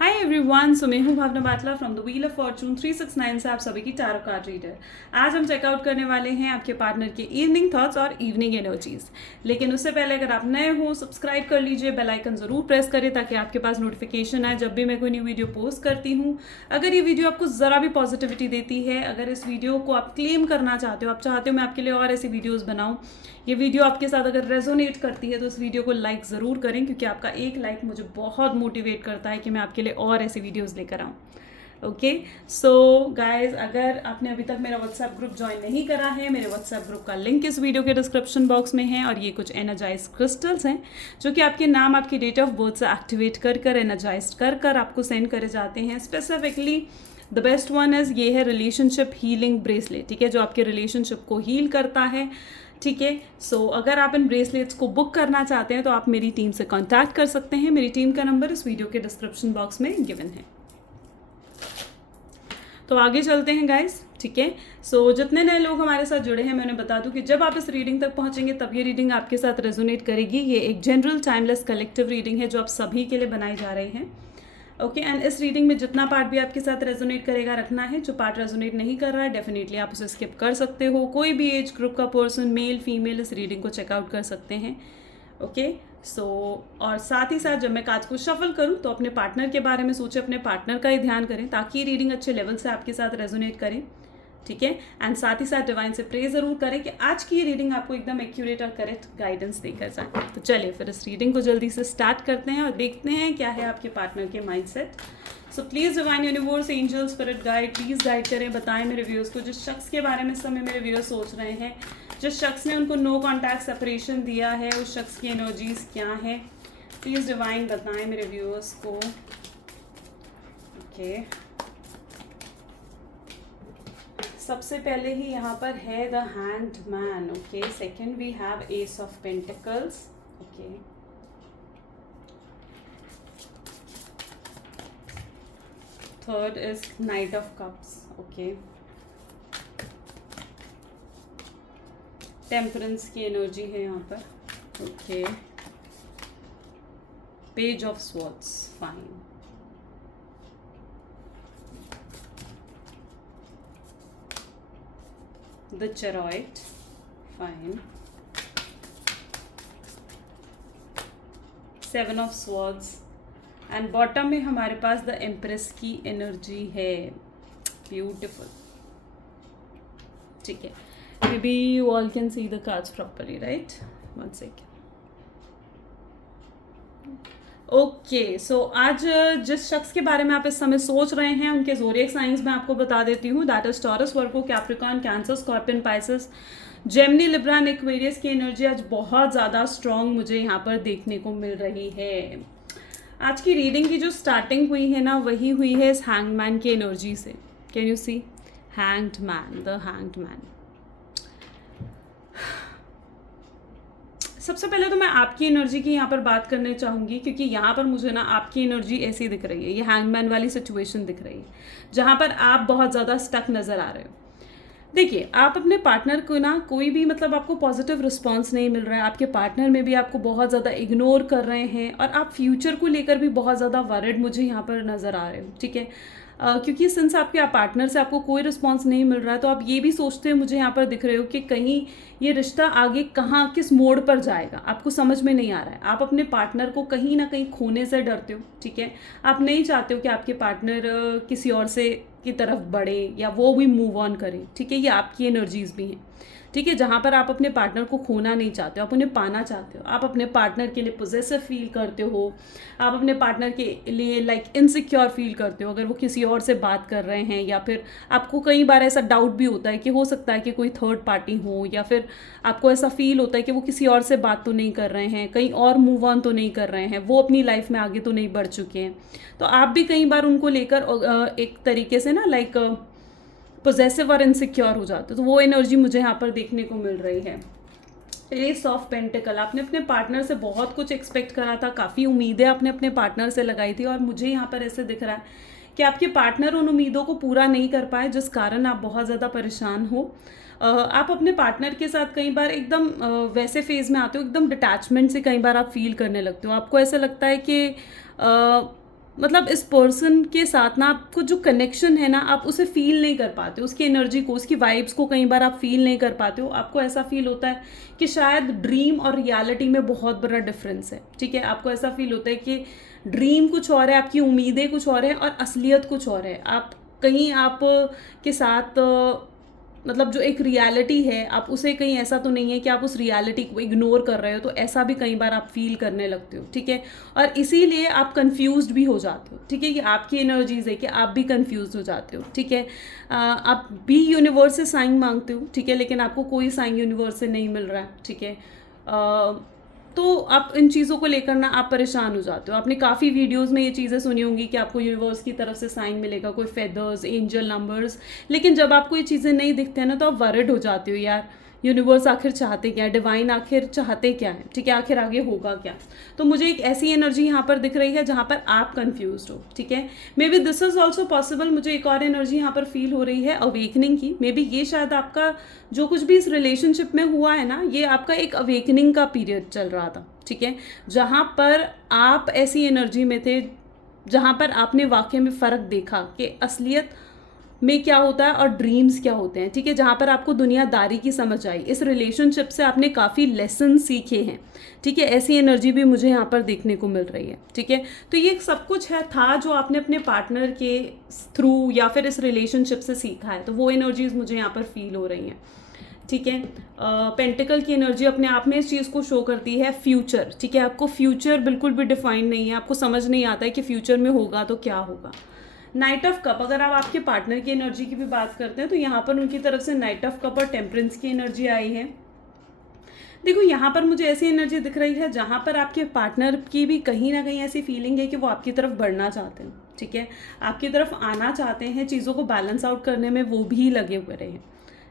Hi everyone, so मैं हूं Bhavna Batla from the wheel of fortune 369 से आप सभी की टैरो कार्ड रीडर। आज हम चेकआउट करने वाले हैं आपके पार्टनर के इवनिंग थॉट्स और इवनिंग एनर्जीज। लेकिन उससे पहले अगर आप नए हो सब्सक्राइब कर लीजिए, बेल आइकन ज़रूर प्रेस करें ताकि आपके पास नोटिफिकेशन आए जब भी मैं कोई न्यू वीडियो पोस्ट करती हूँ। अगर ये वीडियो आपको ज़रा भी पॉजिटिविटी देती है, अगर इस वीडियो को आप क्लेम करना चाहते हो, आप चाहते हो मैं आपके लिए और ऐसी वीडियोज़ बनाऊँ, ये वीडियो आपके साथ अगर रेजोनेट करती है तो इस वीडियो को लाइक ज़रूर करें, क्योंकि आपका एक लाइक मुझे बहुत मोटिवेट करता है कि मैं आपके लिए और ऐसी वीडियोस लेकर आऊँ। ओके, सो गाइज, अगर आपने अभी तक मेरा व्हाट्सएप ग्रुप ज्वाइन नहीं करा है, मेरे व्हाट्सएप ग्रुप का लिंक इस वीडियो के डिस्क्रिप्शन बॉक्स में है। और ये कुछ एनर्जाइज क्रिस्टल्स हैं जो कि आपके नाम, आपकी डेट ऑफ बर्थ से एक्टिवेट कर कर एनर्जाइज कर आपको सेंड करे जाते हैं। Specifically the best one is ये है रिलेशनशिप हीलिंग ब्रेसलेट, ठीक है, जो आपके रिलेशनशिप को हील करता है। ठीक है, सो अगर आप इन ब्रेसलेट्स को बुक करना चाहते हैं तो आप मेरी टीम से कांटेक्ट कर सकते हैं। मेरी टीम का नंबर इस वीडियो के डिस्क्रिप्शन बॉक्स में गिवन है। तो आगे चलते हैं गाइस, ठीक है। सो जितने नए लोग हमारे साथ जुड़े हैं, मैं उन्हें बता दूं कि जब आप इस रीडिंग तक पहुंचेंगे तब ये रीडिंग आपके साथ रेजोनेट करेगी। ये एक जनरल टाइमलेस कलेक्टिव रीडिंग है जो आप सभी के लिए बनाई जा रही है। ओके, एंड इस रीडिंग में जितना पार्ट भी आपके साथ रेजोनेट करेगा रखना है। जो पार्ट रेजोनेट नहीं कर रहा है डेफिनेटली आप उसे स्किप कर सकते हो। कोई भी एज ग्रुप का पर्सन, मेल फीमेल, इस रीडिंग को चेकआउट कर सकते हैं। ओके, सो और साथ ही साथ जब मैं कार्ड्स को शफल करूं तो अपने पार्टनर के बारे में सोचें, अपने पार्टनर का ही ध्यान करें ताकि ये रीडिंग अच्छे लेवल से आपके साथ रेजोनेट करें। ठीक है, एंड साथ ही साथ डिवाइन से प्रे ज़रूर करें कि आज की ये रीडिंग आपको एकदम एक्यूरेट और करेक्ट गाइडेंस देकर जाए। तो चलिए फिर इस रीडिंग को जल्दी से स्टार्ट करते हैं और देखते हैं क्या है आपके पार्टनर के mindset. So please divine universe, angel, spirit guide, please guide करें, बताएं मेरे व्यूअर्स को, जिस शख्स के बारे में इस समय मेरे व्यूअर्स सोच रहे हैं, जिस शख्स ने उनको नो कॉन्टैक्ट सेपरेशन दिया है, उस शख्स की एनर्जीज क्या है। प्लीज़ डिवाइन बताएं मेरे व्यूअर्स को। ओके, सबसे पहले ही यहाँ पर है the hanged man. Okay, second we have ace of pentacles. Okay, third is knight of cups. Okay, temperance की एनर्जी है यहाँ पर। Okay, page of swords, fine. The chariot, fine. Seven of swords, and bottom में हमारे पास the empress की energy है। Beautiful, ठीक है। Maybe you all can see the cards properly, right? One second. Okay, so आज जिस शख्स के बारे में आप इस समय सोच रहे हैं उनके ज़ोडिएक साइंस मैं आपको बता देती हूँ। That is taurus, Virgo, Capricorn, cancer, scorpion, Pisces, Gemini, Libra and Aquarius की एनर्जी आज बहुत ज़्यादा स्ट्रॉन्ग मुझे यहाँ पर देखने को मिल रही है। आज की रीडिंग की जो स्टार्टिंग हुई है ना, वही हुई है इस हैंग्ड मैन की एनर्जी से। Can you see hanged man, the hanged man. सबसे पहले तो मैं आपकी एनर्जी की यहाँ पर बात करने चाहूँगी, क्योंकि यहाँ पर मुझे ना आपकी एनर्जी ऐसी दिख रही है, ये हैंगमैन वाली सिचुएशन दिख रही है जहाँ पर आप बहुत ज़्यादा स्टक नज़र आ रहे हो। देखिए, आप अपने पार्टनर को ना कोई भी मतलब आपको पॉजिटिव रिस्पांस नहीं मिल रहा है, आपके पार्टनर में भी आपको बहुत ज़्यादा इग्नोर कर रहे हैं और आप फ्यूचर को लेकर भी बहुत ज़्यादा वरिड मुझे यहाँ पर नज़र आ रहे हो। ठीक है, क्योंकि सिंस आपके पार्टनर से आपको कोई रिस्पांस नहीं मिल रहा है तो आप ये भी सोचते हैं, मुझे यहाँ पर दिख रहे हो कि कहीं ये रिश्ता आगे कहाँ किस मोड़ पर जाएगा, आपको समझ में नहीं आ रहा है। आप अपने पार्टनर को कहीं ना कहीं खोने से डरते हो। ठीक है, आप नहीं चाहते हो कि आपके पार्टनर किसी और से की तरफ बढ़े या वो भी मूव ऑन करे। ठीक है, ये आपकी एनर्जीज भी हैं। ठीक है, जहाँ पर आप अपने पार्टनर को खोना नहीं चाहते हो, आप उन्हें पाना चाहते हो, आप अपने पार्टनर के लिए पोजेसिव फील करते हो, आप अपने पार्टनर के लिए लाइक इनसिक्योर फील करते हो अगर वो किसी और से बात कर रहे हैं, या फिर आपको कई बार ऐसा डाउट भी होता है कि हो सकता है कि कोई थर्ड पार्टी हो, या फिर आपको ऐसा फील होता है कि वो किसी और से बात तो नहीं कर रहे हैं, कहीं और मूव ऑन तो नहीं कर रहे हैं, वो अपनी लाइफ में आगे तो नहीं बढ़ चुके हैं। तो आप भी कई बार उनको लेकर एक तरीके से ना लाइक पोजेसिव और इनसिक्योर हो जाते हो। तो वो एनर्जी मुझे यहाँ पर देखने को मिल रही है। एस ऑफ पेंटिकल, आपने अपने पार्टनर से बहुत कुछ एक्सपेक्ट करा था, काफ़ी उम्मीदें आपने अपने पार्टनर से लगाई थी, और मुझे यहाँ पर ऐसे दिख रहा है कि आपके पार्टनर उन उम्मीदों को पूरा नहीं कर पाए, जिस कारण आप बहुत ज़्यादा परेशान हो। आप अपने पार्टनर के साथ कई बार एकदम वैसे फेज में आते हो, एकदम डिटैचमेंट से कई बार आप फील करने लगते हो। आपको ऐसा लगता है कि मतलब इस पर्सन के साथ ना आपको जो कनेक्शन है ना, आप उसे फील नहीं कर पाते, उसकी एनर्जी को, उसकी वाइब्स को कई बार आप फील नहीं कर पाते हो। आपको ऐसा फील होता है कि शायद ड्रीम और रियलिटी में बहुत बड़ा डिफरेंस है, ठीक है। आपको ऐसा फील होता है कि ड्रीम कुछ और है, आपकी उम्मीदें कुछ और है और असलियत कुछ और है। आप कहीं आप के साथ मतलब जो एक रियलिटी है, आप उसे कहीं ऐसा तो नहीं है कि आप उस रियलिटी को इग्नोर कर रहे हो, तो ऐसा भी कई बार आप फील करने लगते हो, ठीक है। और इसीलिए आप कंफ्यूज्ड भी हो जाते हो, ठीक है। ये आपकी एनर्जीज है कि आप भी कंफ्यूज हो जाते हो, ठीक है। आप भी यूनिवर्स से साइन मांगते हो, ठीक है, लेकिन आपको कोई साइन यूनिवर्स से नहीं मिल रहा है, ठीक है। तो आप इन चीज़ों को लेकर ना आप परेशान हो जाते हो। आपने काफ़ी वीडियोस में ये चीज़ें सुनी होंगी कि आपको यूनिवर्स की तरफ से साइन मिलेगा, कोई फेदर्स, एंजल नंबर्स, लेकिन जब आपको ये चीज़ें नहीं दिखते हैं ना, तो आप वरिड हो जाते हो, यार यूनिवर्स आखिर चाहते क्या है, डिवाइन आखिर चाहते क्या है, ठीक है, आखिर आगे होगा क्या। तो मुझे एक ऐसी एनर्जी यहाँ पर दिख रही है जहाँ पर आप कंफ्यूज हो, ठीक है। May be this is also possible, मुझे एक और एनर्जी यहाँ पर फील हो रही है अवेकनिंग की। मे बी ये शायद आपका जो कुछ भी इस रिलेशनशिप में हुआ है ना, ये आपका एक अवेकनिंग का पीरियड चल रहा था, ठीक है, जहाँ पर आप ऐसी एनर्जी में थे जहाँ पर आपने वाकई में फ़र्क देखा कि असलियत में क्या होता है और ड्रीम्स क्या होते हैं, ठीक है। जहाँ पर आपको दुनियादारी की समझ आई, इस रिलेशनशिप से आपने काफ़ी लेसन सीखे हैं, ठीक है। ऐसी एनर्जी भी मुझे यहाँ पर देखने को मिल रही है, ठीक है। तो ये सब कुछ है था जो आपने अपने पार्टनर के थ्रू या फिर इस रिलेशनशिप से सीखा है, तो वो एनर्जीज मुझे यहाँ पर फील हो रही हैं, ठीक है। पेंटिकल की एनर्जी अपने आप में इस चीज़ को शो करती है फ्यूचर, ठीक है। आपको फ्यूचर बिल्कुल भी डिफाइन नहीं है, आपको समझ नहीं आता है कि फ्यूचर में होगा तो क्या होगा। नाइट ऑफ कप, अगर आप आपके पार्टनर की एनर्जी की भी बात करते हैं तो यहाँ पर उनकी तरफ से नाइट ऑफ कप और टेम्परेंस की एनर्जी आई है। देखो यहाँ पर मुझे ऐसी एनर्जी दिख रही है जहाँ पर आपके पार्टनर की भी कहीं ना कहीं ऐसी फीलिंग है कि वो आपकी तरफ बढ़ना चाहते हैं, ठीक है, आपकी तरफ आना चाहते हैं, चीज़ों को बैलेंस आउट करने में वो भी लगे हुए रहे हैं,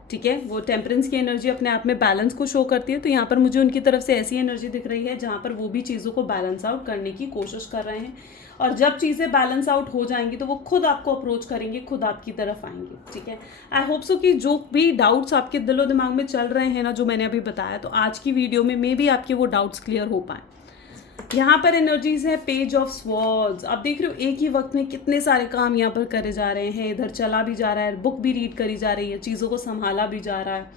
ठीक है। वो टेम्परेंस की एनर्जी अपने आप में बैलेंस को शो करती है, तो यहाँ पर मुझे उनकी तरफ से ऐसी एनर्जी दिख रही है जहाँ पर वो भी चीज़ों को बैलेंस आउट करने की कोशिश कर रहे हैं, और जब चीज़ें बैलेंस आउट हो जाएंगी तो वो खुद आपको अप्रोच करेंगे, खुद आपकी तरफ आएंगे, ठीक है। आई होप सो कि जो भी डाउट्स आपके दिलो दिमाग में चल रहे हैं ना, जो मैंने अभी बताया, तो आज की वीडियो में मे बी आपके वो डाउट्स क्लियर हो पाए। यहाँ पर एनर्जीज है पेज ऑफ स्वॉर्ड्स। आप देख रहे हो एक ही वक्त में कितने सारे काम यहाँ पर करे जा रहे हैं, इधर चला भी जा रहा है, बुक भी रीड करी जा रही है, चीज़ों को संभाला भी जा रहा है,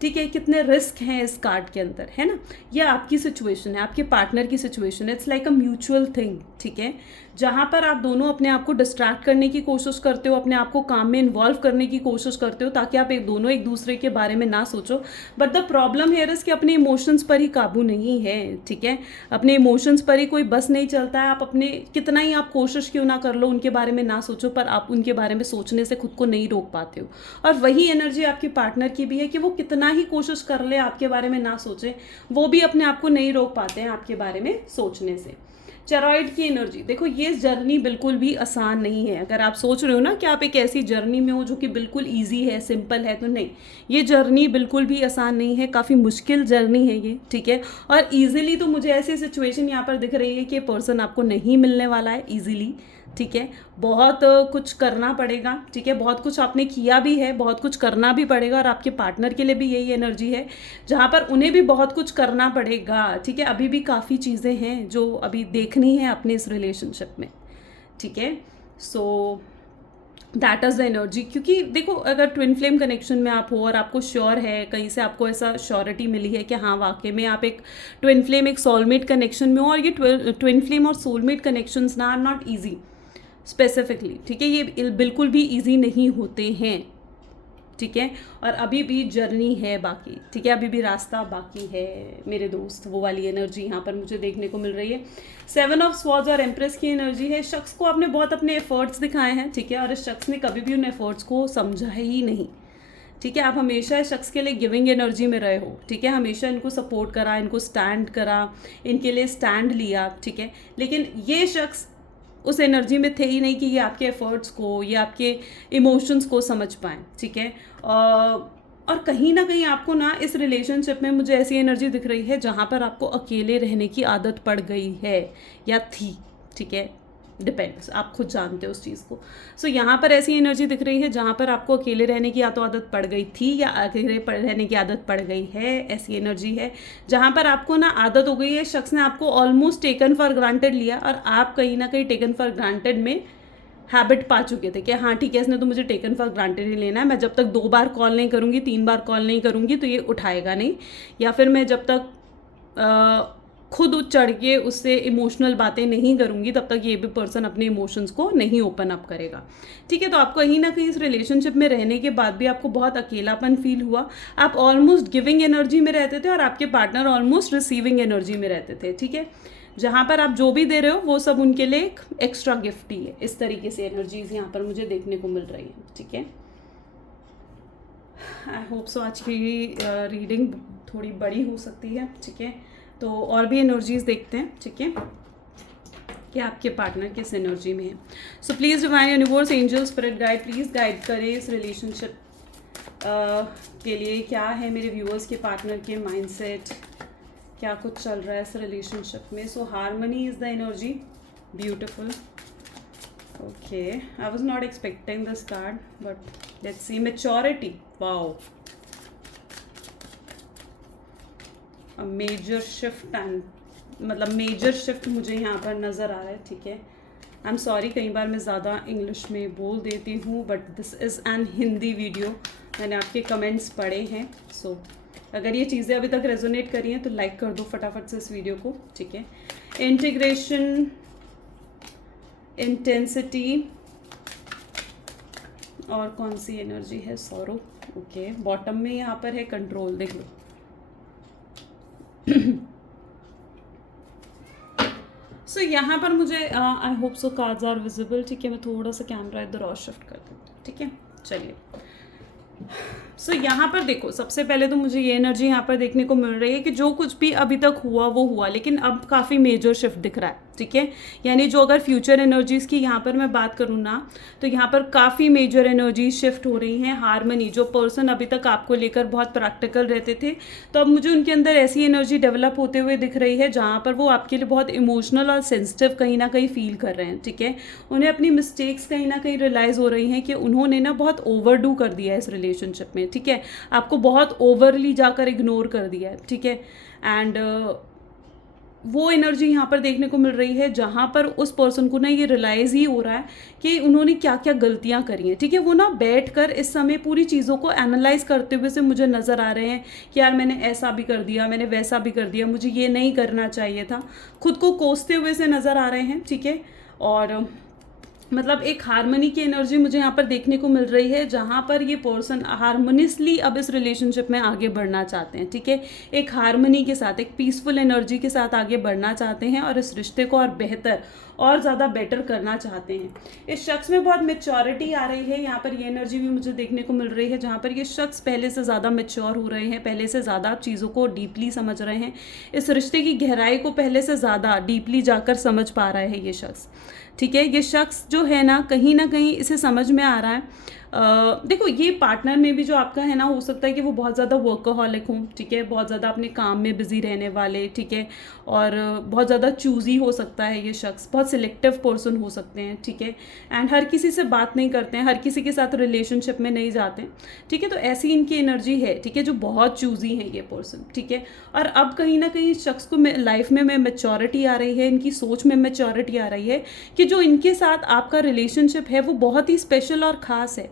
ठीक है। कितने रिस्क हैं इस कार्ड के अंदर, है ना। ये आपकी सिचुएशन है, आपके पार्टनर की सिचुएशन है, it's like a mutual thing, ठीक है, जहाँ पर आप दोनों अपने आप को डिस्ट्रैक्ट करने की कोशिश करते हो, अपने आप को काम में इन्वॉल्व करने की कोशिश करते हो, ताकि आप दोनों एक दूसरे के बारे में ना सोचो। But the problem here is कि अपने इमोशंस पर ही काबू नहीं है, ठीक है। अपने इमोशंस पर ही कोई बस नहीं चलता है। आप अपने कितना ही आप कोशिश क्यों ना कर लो उनके बारे में ना सोचो, पर आप उनके बारे में सोचने से खुद को नहीं रोक पाते हो। और वही एनर्जी आपके पार्टनर की भी है कि वो कितना ही कोशिश कर ले आपके बारे में ना सोचे, वो भी अपने आप को नहीं रोक पाते हैं आपके बारे में सोचने से। चेरॉइड की एनर्जी, देखो ये जर्नी बिल्कुल भी आसान नहीं है। अगर आप सोच रहे हो ना कि आप एक ऐसी जर्नी में हो जो कि बिल्कुल इजी है, सिंपल है, तो नहीं, ये जर्नी बिल्कुल भी आसान नहीं है, काफ़ी मुश्किल जर्नी है ये, ठीक है। और ईजिली तो मुझे ऐसी सिचुएशन यहाँ पर दिख रही है कि पर्सन आपको नहीं मिलने वाला है ईजिली, ठीक है। बहुत कुछ करना पड़ेगा, ठीक है, बहुत कुछ आपने किया भी है, बहुत कुछ करना भी पड़ेगा, और आपके पार्टनर के लिए भी यही एनर्जी है जहाँ पर उन्हें भी बहुत कुछ करना पड़ेगा, ठीक है। अभी भी काफ़ी चीज़ें हैं जो अभी देखनी है अपने इस रिलेशनशिप में, ठीक है। So that is the energy. क्योंकि देखो अगर ट्विन फ्लेम कनेक्शन में आप हो और आपको श्योर है, कहीं से आपको ऐसा श्योरिटी मिली है कि हाँ वाकई में आप एक ट्विन फ्लेम, एक सोलमेट कनेक्शन में हो, और ये ट्विन फ्लेम और सोलमेट कनेक्शंस ना आर नॉट ईजी स्पेसिफिकली, ठीक है, ये बिल्कुल भी इजी नहीं होते हैं, ठीक है। और अभी भी जर्नी है बाकी, ठीक है, अभी भी रास्ता बाकी है मेरे दोस्त। वो वाली एनर्जी यहाँ पर मुझे देखने को मिल रही है। 7 ऑफ स्वॉर्ड्स और एम्प्रेस की एनर्जी है। शख्स को आपने बहुत अपने एफर्ट्स दिखाए हैं, ठीक है, और इस शख्स ने कभी भी उन एफर्ट्स को समझा ही नहीं, ठीक है। आप हमेशा इस शख्स के लिए गिविंग एनर्जी में रहे हो, ठीक है, हमेशा इनको सपोर्ट करा, इनको स्टैंड करा, इनके लिए स्टैंड लिया, ठीक है। लेकिन ये शख्स उस एनर्जी में थे ही नहीं कि ये आपके एफर्ट्स को, ये आपके इमोशंस को समझ पाएँ, ठीक है। और कहीं ना कहीं आपको ना इस रिलेशनशिप में मुझे ऐसी एनर्जी दिख रही है जहाँ पर आपको अकेले रहने की आदत पड़ गई है या थी, ठीक है। डिपेंड्स, आप खुद जानते हो उस चीज़ को। सो यहाँ पर ऐसी एनर्जी दिख रही है जहाँ पर आपको अकेले रहने की या तो आदत पड़ गई थी या अकेले रहने की आदत पड़ गई है। ऐसी एनर्जी है जहाँ पर आपको ना आदत हो गई है, शख्स ने आपको ऑलमोस्ट टेकन फॉर ग्रांटेड लिया और आप कहीं ना कहीं टेकन फॉर ग्रांटेड में हैबिट पा चुके थे कि हाँ ठीक है, इसने तो मुझे टेकन फॉर ग्रांटेड ही लेना है, मैं जब तक 2 बार कॉल नहीं करूँगी, 3 बार कॉल नहीं करूँगी तो ये उठाएगा नहीं, या फिर मैं जब तक खुद चढ़ के उससे इमोशनल बातें नहीं करूँगी तब तक ये भी पर्सन अपने इमोशंस को नहीं ओपन अप करेगा। ठीक है, तो आप कहीं ना कहीं इस रिलेशनशिप में रहने के बाद भी आपको बहुत अकेलापन फील हुआ। आप ऑलमोस्ट गिविंग एनर्जी में रहते थे और आपके पार्टनर ऑलमोस्ट रिसीविंग एनर्जी में रहते थे। ठीक है, जहाँ पर आप जो भी दे रहे हो वो सब उनके लिए एक एक्स्ट्रा गिफ्ट ही है। इस तरीके से एनर्जीज यहाँ पर मुझे देखने को मिल रही है। ठीक है, आई होप सो आज की रीडिंग थोड़ी बड़ी हो सकती है। ठीक है, तो और भी एनर्जीज देखते हैं। ठीक है, कि आपके पार्टनर किस एनर्जी में है। So please divine universe, angel, spirit guide, please guide करें इस रिलेशनशिप के लिए। क्या है मेरे व्यूअर्स के पार्टनर के माइंडसेट, क्या कुछ चल रहा है इस रिलेशनशिप में। So harmony is the energy, beautiful. Okay, I was not expecting this card but let's see. Maturity, wow, major shift and मतलब मेजर शिफ्ट मुझे यहाँ पर नज़र आ रहा है। ठीक है, आई एम सॉरी, कई बार मैं ज़्यादा इंग्लिश में बोल देती हूँ but this is an Hindi video. मैंने आपके कमेंट्स पढ़े हैं। सो अगर ये चीज़ें अभी तक रेजोनेट करी हैं तो लाइक कर दो फटाफट से इस वीडियो को। ठीक है, इंटीग्रेशन, इंटेंसिटी, और कौन सी एनर्जी है, सॉरो। ओके, बॉटम में यहाँ पर है कंट्रोल, देख लो। सो यहाँ पर मुझे I hope so cards are visible. ठीक है, मैं थोड़ा सा कैमरा इधर और शिफ्ट कर देती हूँ। ठीक है, चलिए। सो यहाँ पर देखो, सबसे पहले तो मुझे ये एनर्जी यहाँ पर देखने को मिल रही है कि जो कुछ भी अभी तक हुआ वो हुआ, लेकिन अब काफ़ी मेजर शिफ्ट दिख रहा है। ठीक है, यानी जो अगर फ्यूचर एनर्जीज़ की यहाँ पर मैं बात करूँ ना, तो यहाँ पर काफ़ी मेजर एनर्जी शिफ्ट हो रही हैं। हारमनी, जो पर्सन अभी तक आपको लेकर बहुत प्रैक्टिकल रहते थे, तो अब मुझे उनके अंदर ऐसी एनर्जी डेवलप होते हुए दिख रही है जहाँ पर वो आपके लिए बहुत इमोशनल और सेंसिटिव कहीं ना कहीं फील कर रहे हैं। ठीक है, उन्हें अपनी मिस्टेक्स कहीं ना कहीं रियलाइज़ हो रही हैं कि उन्होंने ना बहुत ओवरडू कर दिया है इस रिलेशनशिप में। ठीक है, आपको बहुत ओवरली जाकर इग्नोर कर दिया है। ठीक है, एंड वो एनर्जी यहाँ पर देखने को मिल रही है जहाँ पर उस पर्सन को ना ये रियलाइज़ ही हो रहा है कि उन्होंने क्या क्या गलतियाँ करी हैं। ठीक है, वो ना बैठ कर इस समय पूरी चीज़ों को एनालाइज करते हुए से मुझे नज़र आ रहे हैं कि यार मैंने ऐसा भी कर दिया, मैंने वैसा भी कर दिया, मुझे ये नहीं करना चाहिए था। खुद को कोसते हुए से नज़र आ रहे हैं। ठीक है, और मतलब एक हारमनी की एनर्जी मुझे यहाँ पर देखने को मिल रही है जहाँ पर ये पर्सन हारमोनियसली अब इस रिलेशनशिप में आगे बढ़ना चाहते हैं। ठीक है, एक हारमनी के साथ, एक पीसफुल एनर्जी के साथ आगे बढ़ना चाहते हैं और इस रिश्ते को और बेहतर और ज़्यादा बेटर करना चाहते हैं। इस शख्स में बहुत मेच्योरिटी आ रही है। यहाँ पर ये एनर्जी भी मुझे देखने को मिल रही है जहाँ पर ये शख्स पहले से ज़्यादा मेच्योर हो रहे हैं, पहले से ज़्यादा चीज़ों को डीपली समझ रहे हैं, इस रिश्ते की गहराई को पहले से ज़्यादा डीपली जाकर समझ पा रहा है ये शख्स। ठीक है, ये शख्स जो है ना कहीं इसे समझ में आ रहा है। देखो, ये पार्टनर में भी जो आपका है ना, हो सकता है कि वो बहुत ज़्यादा वर्कहॉलिक हों। ठीक है, बहुत ज़्यादा अपने काम में बिजी रहने वाले। ठीक है, और बहुत ज़्यादा चूज़ी हो सकता है ये शख्स, बहुत सिलेक्टिव पर्सन हो सकते हैं। ठीक है, एंड हर किसी से बात नहीं करते हैं, हर किसी के साथ रिलेशनशिप में नहीं जाते हैं। ठीक है, तो ऐसी इनकी एनर्जी है। ठीक है, जो बहुत चूज़ी है ये पर्सन। ठीक है, और अब कहीं ना कहीं इस शख्स को लाइफ में मैच्योरिटी आ रही है, इनकी सोच में मैच्योरिटी आ रही है कि जो इनके साथ आपका रिलेशनशिप है वो बहुत ही स्पेशल और ख़ास है।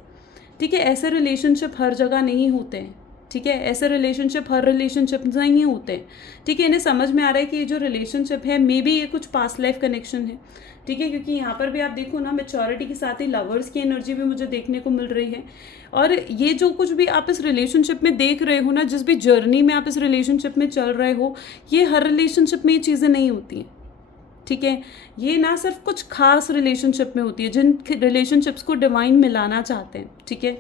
ठीक है, ऐसे रिलेशनशिप हर जगह नहीं होते हैं। ठीक है, ऐसे रिलेशनशिप हर रिलेशनशिप नहीं होते हैं। ठीक है, इन्हें समझ में आ रहा है कि ये जो रिलेशनशिप है मे बी ये कुछ पास्ट लाइफ कनेक्शन है। ठीक है, क्योंकि यहाँ पर भी आप देखो ना, मैच्योरिटी के साथ ही लवर्स की एनर्जी भी मुझे देखने को मिल रही है। और ये जो कुछ भी आप इस रिलेशनशिप में देख रहे हो ना, जिस भी जर्नी में आप इस रिलेशनशिप में चल रहे हो, ये हर रिलेशनशिप में ये चीज़ें नहीं होती हैं। ठीक है, ये ना सिर्फ कुछ खास रिलेशनशिप में होती है, जिन रिलेशनशिप्स को डिवाइन मिलाना चाहते हैं। ठीक है,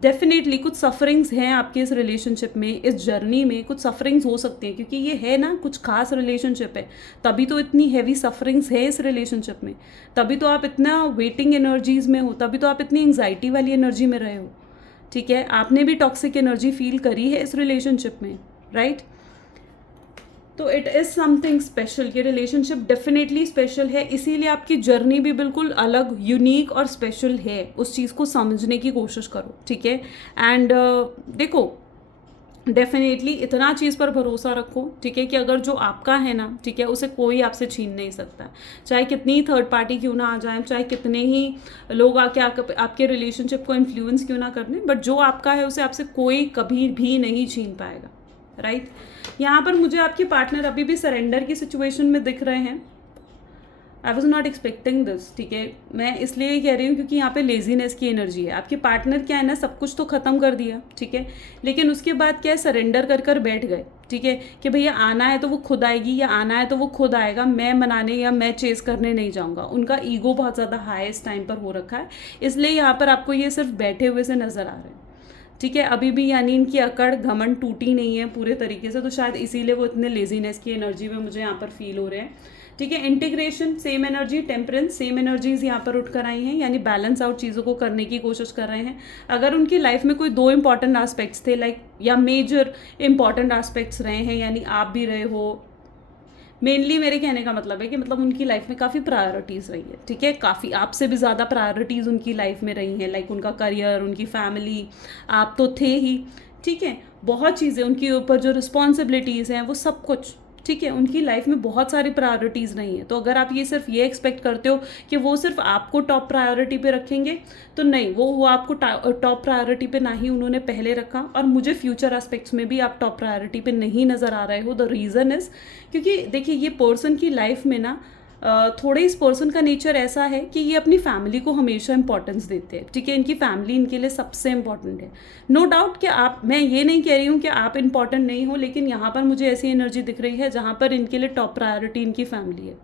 डेफिनेटली कुछ सफरिंग्स हैं आपके इस रिलेशनशिप में, इस जर्नी में कुछ सफरिंग्स हो सकती हैं, क्योंकि ये है ना कुछ खास रिलेशनशिप है, तभी तो इतनी हैवी सफरिंग्स है इस रिलेशनशिप में, तभी तो आप इतना वेटिंग एनर्जीज में हो, तभी तो आप इतनी एंग्जाइटी वाली एनर्जी में रहे हो। ठीक है, आपने भी टॉक्सिक एनर्जी फील करी है इस रिलेशनशिप में, राइट। तो इट इज़ समथिंग स्पेशल। ये रिलेशनशिप डेफिनेटली स्पेशल है, इसीलिए आपकी जर्नी भी बिल्कुल अलग, यूनिक और स्पेशल है। उस चीज़ को समझने की कोशिश करो, ठीक है। एंड देखो, डेफिनेटली इतना चीज़ पर भरोसा रखो, ठीक है, कि अगर जो आपका है ना, ठीक है, उसे कोई आपसे छीन नहीं सकता। चाहे कितनी थर्ड पार्टी क्यों ना आ जाए, चाहे कितने ही लोग आके आपके रिलेशनशिप को इन्फ्लुएंस क्यों ना करने, बट जो आपका है उसे आपसे कोई कभी भी नहीं छीन पाएगा, राइट। यहाँ पर मुझे आपके पार्टनर अभी भी सरेंडर की सिचुएशन में दिख रहे हैं। आई वॉज नॉट एक्सपेक्टिंग दिस, ठीक है। मैं इसलिए कह रही हूँ क्योंकि यहाँ पे लेजीनेस की एनर्जी है। आपके पार्टनर क्या है ना, सब कुछ तो ख़त्म कर दिया, ठीक है, लेकिन उसके बाद क्या है, सरेंडर कर कर बैठ गए, ठीक है, कि भैया आना है तो वो खुद आएगी, या आना है तो वो खुद आएगा, मैं मनाने या मैं चेस करने नहीं जाऊँगा। उनका ईगो बहुत ज़्यादा हाई इस टाइम पर हो रखा है, इसलिए यहाँ पर आपको ये सिर्फ बैठे हुए से नज़र आ रहे हैं, ठीक है। अभी भी यानी इनकी अकड़ घमंड टूटी नहीं है पूरे तरीके से, तो शायद इसीलिए वो इतने लेजीनेस की एनर्जी में मुझे यहाँ पर फील हो रहे हैं, ठीक है। Integration same energy, temperance same energies यहाँ पर उठ कर आई हैं, यानी बैलेंस आउट चीज़ों को करने की कोशिश कर रहे हैं। अगर उनकी लाइफ में कोई दो इंपॉर्टेंट एस्पेक्ट्स थे, लाइक, या मेजर इंपॉर्टेंट एस्पेक्ट्स रहे हैं, यानी आप भी रहे हो, मेनली मेरे कहने का मतलब है कि मतलब उनकी लाइफ में काफ़ी प्रायोरिटीज़ रही है, ठीक है, काफ़ी आपसे भी ज़्यादा प्रायोरिटीज़ उनकी लाइफ में रही हैं, लाइक उनका करियर, उनकी फैमिली, आप तो थे ही, ठीक है, बहुत चीज़ें उनके ऊपर जो रिस्पॉन्सिबिलिटीज़ हैं वो सब कुछ, ठीक है, उनकी लाइफ में बहुत सारी प्रायोरिटीज़ नहीं है। तो अगर आप ये सिर्फ ये एक्सपेक्ट करते हो कि वो सिर्फ आपको टॉप प्रायोरिटी पे रखेंगे, तो नहीं, वो आपको टॉप प्रायोरिटी पे ना ही उन्होंने पहले रखा, और मुझे फ्यूचर एस्पेक्ट्स में भी आप टॉप प्रायोरिटी पे नहीं नज़र आ रहे हो। द रीज़न इज़ क्योंकि देखिए, ये पर्सन की लाइफ में ना थोड़े इस पर्सन का नेचर ऐसा है कि ये अपनी फैमिली को हमेशा इंपॉर्टेंस देते हैं, ठीक है, इनकी फैमिली इनके लिए सबसे इंपॉर्टेंट है। नो डाउट कि आप, मैं ये नहीं कह रही हूँ कि आप इंपॉर्टेंट नहीं हो, लेकिन यहाँ पर मुझे ऐसी एनर्जी दिख रही है जहाँ पर इनके लिए टॉप प्रायोरिटी इनकी फैमिली है,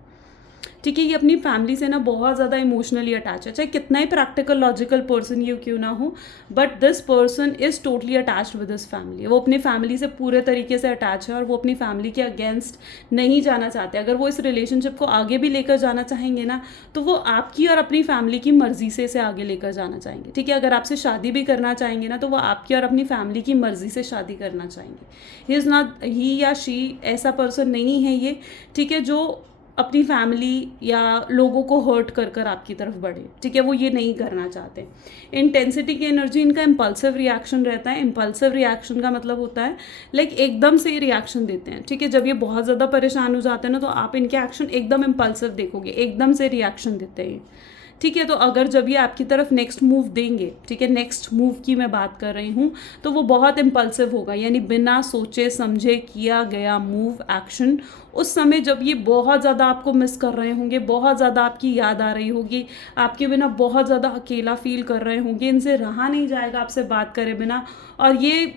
ठीक है। ये अपनी फैमिली से ना बहुत ज़्यादा इमोशनली अटैच है, चाहे कितना ही प्रैक्टिकल लॉजिकल पर्सन ये क्यों ना हो, but this person is totally attached with this family. वो अपनी फैमिली से पूरे तरीके से अटैच है, और वो अपनी फैमिली के अगेंस्ट नहीं जाना चाहते। अगर वो इस रिलेशनशिप को आगे भी लेकर जाना चाहेंगे ना, तो वो आपकी और अपनी फैमिली की मर्जी से इसे आगे लेकर जाना चाहेंगे, ठीक है। अगर आपसे शादी भी करना चाहेंगे ना, तो वो आपकी और अपनी फैमिली की मर्जी से शादी करना चाहेंगे। ही इज़ नॉट, ही या शी ऐसा पर्सन नहीं है ये, ठीक है, जो अपनी फैमिली या लोगों को हर्ट कर कर आपकी तरफ बढ़े, ठीक है, वो ये नहीं करना चाहते। इंटेंसिटी की एनर्जी इनका इम्पल्सिव रिएक्शन रहता है। इम्पल्सिव रिएक्शन का मतलब होता है लाइक एकदम से रिएक्शन देते हैं, ठीक है। जब ये बहुत ज़्यादा परेशान हो जाते हैं ना, तो आप इनके एक्शन एकदम इम्पल्सिव देखोगे, एकदम से रिएक्शन देते हैं, ठीक है। तो अगर जब ये आपकी तरफ नेक्स्ट मूव देंगे, ठीक है, नेक्स्ट मूव की मैं बात कर रही हूँ, तो वो बहुत इम्पल्सिव होगा, यानी बिना सोचे समझे किया गया मूव, एक्शन। उस समय जब ये बहुत ज़्यादा आपको मिस कर रहे होंगे, बहुत ज़्यादा आपकी याद आ रही होगी, आपके बिना बहुत ज़्यादा अकेला फील कर रहे होंगे, इनसे रहा नहीं जाएगा आपसे बात करे बिना, और ये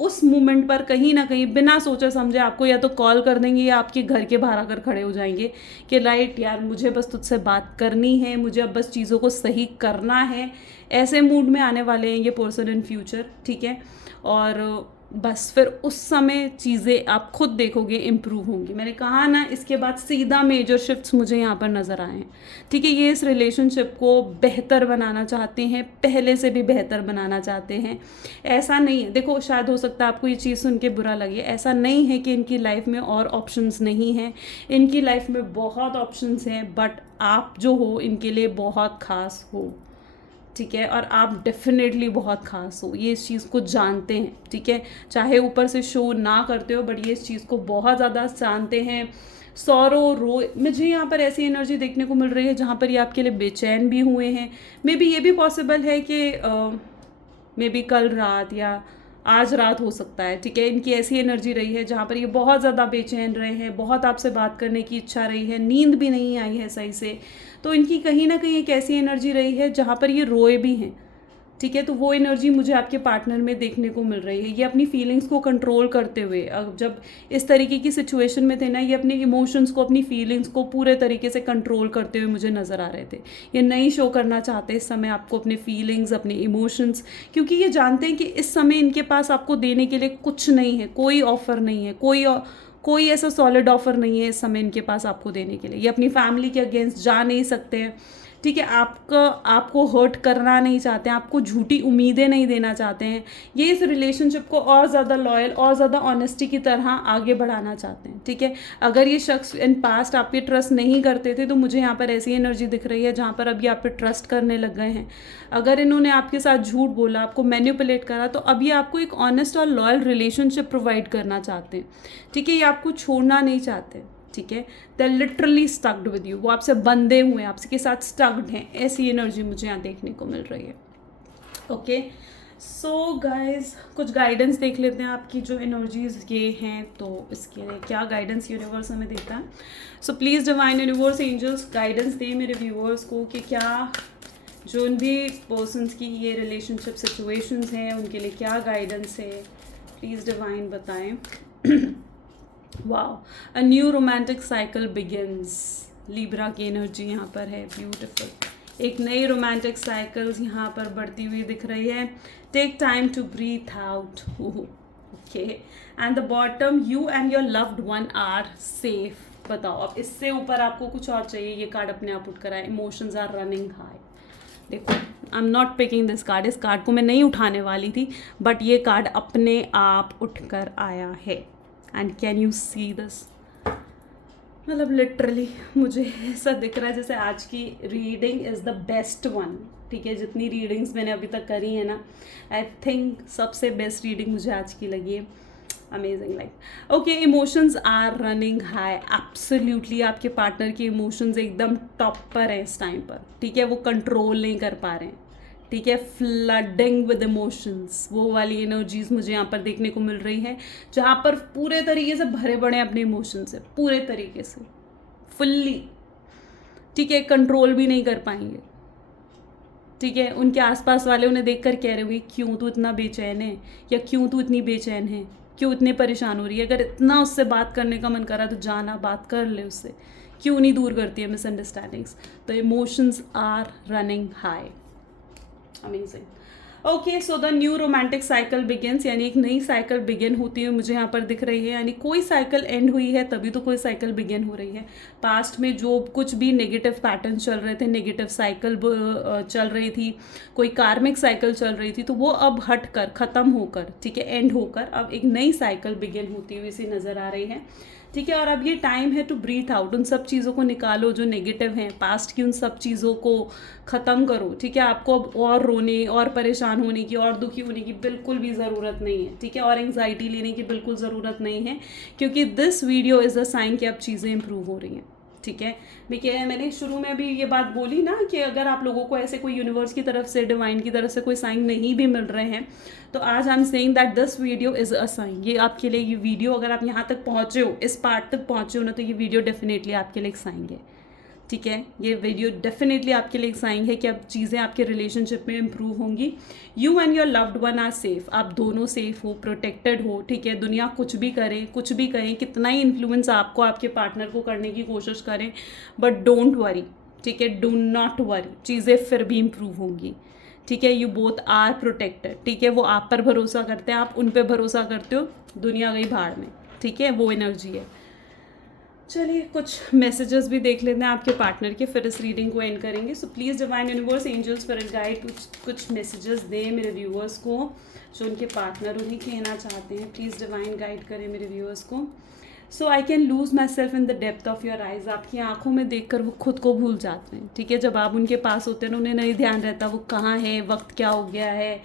उस मोमेंट पर कहीं ना कहीं बिना सोचे समझे आपको या तो कॉल कर देंगे, या आपके घर के बाहर आकर खड़े हो जाएंगे कि राइट यार, मुझे बस तुझसे बात करनी है, मुझे अब बस चीज़ों को सही करना है। ऐसे मूड में आने वाले हैं ये पर्सन इन फ्यूचर, ठीक है। और बस फिर उस समय चीज़ें आप खुद देखोगे इम्प्रूव होंगी। मैंने कहा ना, इसके बाद सीधा मेजर शिफ्ट्स मुझे यहाँ पर नज़र आए हैं, ठीक है। ये इस रिलेशनशिप को बेहतर बनाना चाहते हैं, पहले से भी बेहतर बनाना चाहते हैं। ऐसा नहीं है, देखो, शायद हो सकता है आपको ये चीज़ सुन के बुरा लगे, ऐसा नहीं है कि इनकी लाइफ में और ऑप्शंस नहीं हैं, इनकी लाइफ में बहुत ऑप्शंस हैं, बट आप जो हो इनके लिए बहुत खास हो, ठीक है, और आप डेफिनेटली बहुत खास हो, ये इस चीज़ को जानते हैं, ठीक है। चाहे ऊपर से शो ना करते हो, बट ये इस चीज़ को बहुत ज़्यादा जानते हैं। सौरो रो, मुझे यहाँ पर ऐसी एनर्जी देखने को मिल रही है जहाँ पर ये आपके लिए बेचैन भी हुए हैं। मे बी ये भी पॉसिबल है कि मे बी कल रात या आज रात हो सकता है, ठीक है। इनकी ऐसी एनर्जी रही है जहाँ पर ये बहुत ज़्यादा बेचैन रहे हैं, बहुत आपसे बात करने की इच्छा रही है, नींद भी नहीं आई है सही से। तो इनकी कहीं ना कहीं एक ऐसी एनर्जी रही है जहाँ पर ये रोए भी हैं, ठीक है। तो वो एनर्जी मुझे आपके पार्टनर में देखने को मिल रही है। ये अपनी फीलिंग्स को कंट्रोल करते हुए, अब जब इस तरीके की सिचुएशन में थे ना, ये अपने इमोशंस को, अपनी फीलिंग्स को पूरे तरीके से कंट्रोल करते हुए मुझे नज़र आ रहे थे। ये नहीं शो करना चाहते इस समय आपको अपने फीलिंग्स, अपने इमोशंस, क्योंकि ये जानते हैं कि इस समय इनके पास आपको देने के लिए कुछ नहीं है, कोई ऑफ़र नहीं है, कोई ऐसा सॉलिड ऑफर नहीं है इस समय इनके पास आपको देने के लिए। ये अपनी फैमिली के अगेंस्ट जा नहीं सकते हैं, ठीक है, आपको हर्ट करना नहीं चाहते हैं, आपको झूठी उम्मीदें नहीं देना चाहते हैं, ये इस रिलेशनशिप को और ज़्यादा लॉयल और ज़्यादा ऑनेस्टी की तरह आगे बढ़ाना चाहते हैं। ठीक है, अगर ये शख्स इन पास्ट आप पे ट्रस्ट नहीं करते थे तो मुझे यहाँ पर ऐसी एनर्जी दिख रही है जहाँ पर अभी आप पे ट्रस्ट करने लग गए हैं। अगर इन्होंने आपके साथ झूठ बोला, आपको मैनिपुलेट करा, तो अभी आपको एक ऑनेस्ट और लॉयल रिलेशनशिप प्रोवाइड करना चाहते हैं। ठीक है, ये आपको छोड़ना नहीं चाहते। ठीक है, they are literally stucked with you, वो आपसे बंधे हुए हैं, आपके साथ स्टक्ड हैं, ऐसी एनर्जी मुझे यहाँ देखने को मिल रही है। ओके, सो गाइज कुछ गाइडेंस देख लेते हैं आपकी जो एनर्जीज ये हैं, तो इसके लिए क्या गाइडेंस यूनिवर्स हमें देता है। So please divine universe angels guidance दें मेरे व्यूअर्स को कि क्या जो उन भी पर्सनस की ये रिलेशनशिप सिचुएशंस हैं उनके लिए क्या गाइडेंस है, प्लीज़ डिवाइन बताएं। Wow, a new romantic cycle begins, Libra की एनर्जी यहाँ पर है, ब्यूटिफुल। एक नई रोमांटिक साइकिल्स यहाँ पर बढ़ती हुई दिख रही है। Take time to breathe out, okay, and the bottom, you and your loved one are safe. बताओ अब इससे ऊपर आपको कुछ और चाहिए? ये कार्ड अपने आप उठ कर आए, इमोशंस आर रनिंग हाई। देखो, I am not picking this card, इस कार्ड को मैं नहीं उठाने वाली थी, बट ये कार्ड अपने आप उठ कर आया है। And can you see this, मतलब लिटरली मुझे ऐसा दिख रहा है जैसे आज की reading is the best one. ठीक है, जितनी रीडिंग्स मैंने अभी तक करी है ना, आई थिंक सबसे बेस्ट रीडिंग मुझे आज की लगी है। Amazing, like okay, emotions are running high, absolutely आपके पार्टनर के इमोशंस एकदम टॉप पर हैं इस टाइम पर। ठीक है, वो कंट्रोल नहीं कर पा रहे हैं। ठीक है, फ्लडिंग विद इमोशंस, वो वाली एनर्जीज मुझे यहाँ पर देखने को मिल रही है जहाँ पर पूरे तरीके से भरे पड़े हैं अपने इमोशन से, पूरे तरीके से फुल्ली। ठीक है, कंट्रोल भी नहीं कर पाएंगे। ठीक है, उनके आसपास वाले उन्हें देखकर कह रहे होंगे क्यों तू इतना बेचैन है, या क्यों तू इतनी बेचैन है, क्यों इतनी परेशान हो रही है। अगर इतना उससे बात करने का मन करा तो जाना बात कर ले उससे, क्यों नहीं दूर करती है मिसअंडरस्टैंडिंग्स। तो emotions are running high, amazing. Okay, so the new romantic cycle begins, यानी एक नई साइकिल बिगिन होती है मुझे यहाँ पर दिख रही है। यानी कोई साइकिल एंड हुई है तभी तो कोई साइकिल बिगिन हो रही है। पास्ट में जो कुछ भी नेगेटिव पैटर्न चल रहे थे, नेगेटिव साइकिल चल रही थी, कोई कार्मिक साइकिल चल रही थी, तो वो अब हट कर, ख़त्म होकर, ठीक है, एंड होकर अब एक नई साइकिल बिगिन होती हुई सी नज़र आ रही है। ठीक है, और अब ये टाइम है टू ब्रीथ आउट, उन सब चीज़ों को निकालो जो नेगेटिव हैं, पास्ट की उन सब चीज़ों को ख़त्म करो। ठीक है, आपको अब और रोने और परेशान होने की और दुखी होने की बिल्कुल भी ज़रूरत नहीं है। ठीक है, और एंग्जाइटी लेने की बिल्कुल ज़रूरत नहीं है, क्योंकि this video is a sign कि अब चीज़ें इंप्रूव हो रही हैं। ठीक है, देखिए मैंने शुरू में भी ये बात बोली ना कि अगर आप लोगों को ऐसे कोई यूनिवर्स की तरफ से, डिवाइन की तरफ से कोई साइन नहीं भी मिल रहे हैं, तो आज I am saying that this video is a sign. ये आपके लिए, ये वीडियो अगर आप यहाँ तक पहुँचे हो, इस पार्ट तक पहुँचे हो ना, तो ये वीडियो डेफिनेटली आपके लिए एक साइन है। ठीक है, ये वीडियो डेफिनेटली आपके लिए एक साइन है कि अब चीज़ें आपके रिलेशनशिप में इंप्रूव होंगी। You and your loved one are safe, आप दोनों सेफ हो, प्रोटेक्टेड हो। ठीक है, दुनिया कुछ भी करे, कुछ भी कहें, कितना ही इन्फ्लुएंस आपको आपके पार्टनर को करने की कोशिश करें, बट डोंट वरी। ठीक है, डू नॉट वरी, चीज़ें फिर भी इंप्रूव होंगी। ठीक है, यू बोथ आर प्रोटेक्टेड। ठीक है, वो आप पर भरोसा करते हैं, आप उन पर भरोसा करते हो, दुनिया गई भाड़ में। ठीक है, वो एनर्जी है। चलिए कुछ मैसेजेस भी देख लेते हैं आपके पार्टनर के, फिर इस रीडिंग को एंड करेंगे। So please divine universe angels spirit guide कुछ मैसेजेस दें मेरे व्यूअर्स को जो उनके पार्टनर उन्हें कहना चाहते हैं। प्लीज़ डिवाइन गाइड करें मेरे व्यूअर्स को। So I can lose myself in the depth of your eyes, आपकी आंखों में देखकर वो खुद को भूल जाते हैं। ठीक है, जब आप उनके पास होते हैं ना, उन्हें नहीं ध्यान रहता वो कहाँ है, वक्त क्या हो गया है।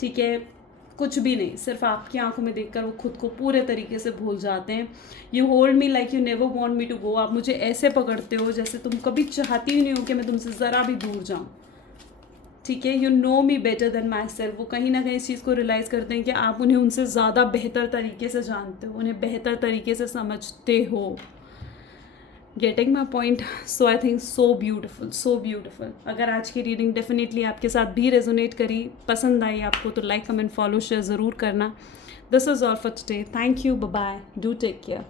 ठीक है, कुछ भी नहीं, सिर्फ आपकी आंखों में देखकर वो खुद को पूरे तरीके से भूल जाते हैं। You hold me like you never want me to go, आप मुझे ऐसे पकड़ते हो जैसे तुम कभी चाहती ही नहीं हो कि मैं तुमसे ज़रा भी दूर जाऊँ। ठीक है, you know me better than my self, वो कहीं ना कहीं इस चीज़ को रियलाइज़ करते हैं कि आप उन्हें उनसे ज़्यादा बेहतर तरीके से जानते हो, उन्हें बेहतर तरीके से समझते हो। Getting my point? So I think so beautiful, so beautiful. अगर आज की रीडिंग डेफिनेटली आपके साथ भी रेजोनेट करी, पसंद आई आपको, तो लाइक, कमेंट, फॉलो, शेयर ज़रूर करना। This is all for today. Thank you, bye bye, do take care.